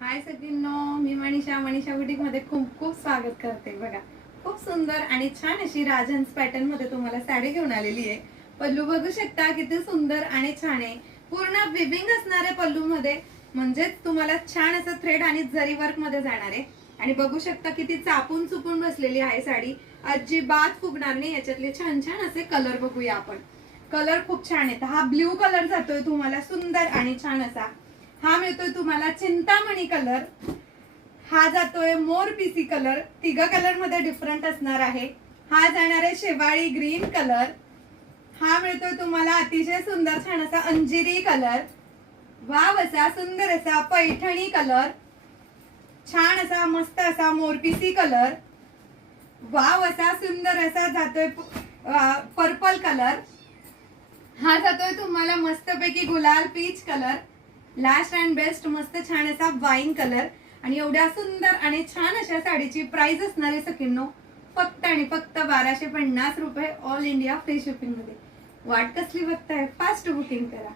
हाय सगळ्यांनो, मी Manisha boutique मध्ये खूप खूप स्वागत करते। बघा, खूप सुंदर आणि छान अशी राजहंस पॅटर्न मध्ये तुम्हाला साडी घेऊन आलेली आहे। पल्लू बघू शकता किती सुंदर आणि छान आहे। पूर्ण विविंग असणार आहे पल्लू मध्ये, म्हणजे तुम्हाला छान असं थ्रेड आणि जरी वर्क मध्ये जाणार आहे। आणि बघू शकता किती चापून चुपून बसलेली आहे साडी, अजिबात फुगणार नाही। याच्यातले छान छान असे कलर बघूया आपण। कलर खूप छान आहेत। हा ब्ल्यू कलर जातोय तुम्हाला सुंदर आणि छान असा। हा मिळतोय तुम्हाला चिंतामणी कलर। हा जातोय मोर पीसी कलर। तिघ कलर मध्ये डिफरंट असणार आहे। हा जाणार आहे शेवाळी ग्रीन कलर। हा मिळतोय तुम्हाला अतिशय सुंदर छान असा अंजिरी कलर। वाव असा सुंदर असा पैठणी कलर। छान असा मस्त असा मोरपीसी कलर। वाव असा सुंदर असा जातोय पर्पल कलर। हा जातोय तुम्हाला मस्तपैकी गुलाल peach colour. Last and best मस्त छान असा वाईन कलर। आणि एवढ्या सुंदर आणि छान अशा साडीची प्राइस असणार आहे सकिनो फक्त आणि फक्त 1250 रुपये, ऑल इंडिया फ्री शिपिंग मध्ये। वाट कसली बघताय, फास्ट बुकिंग करा।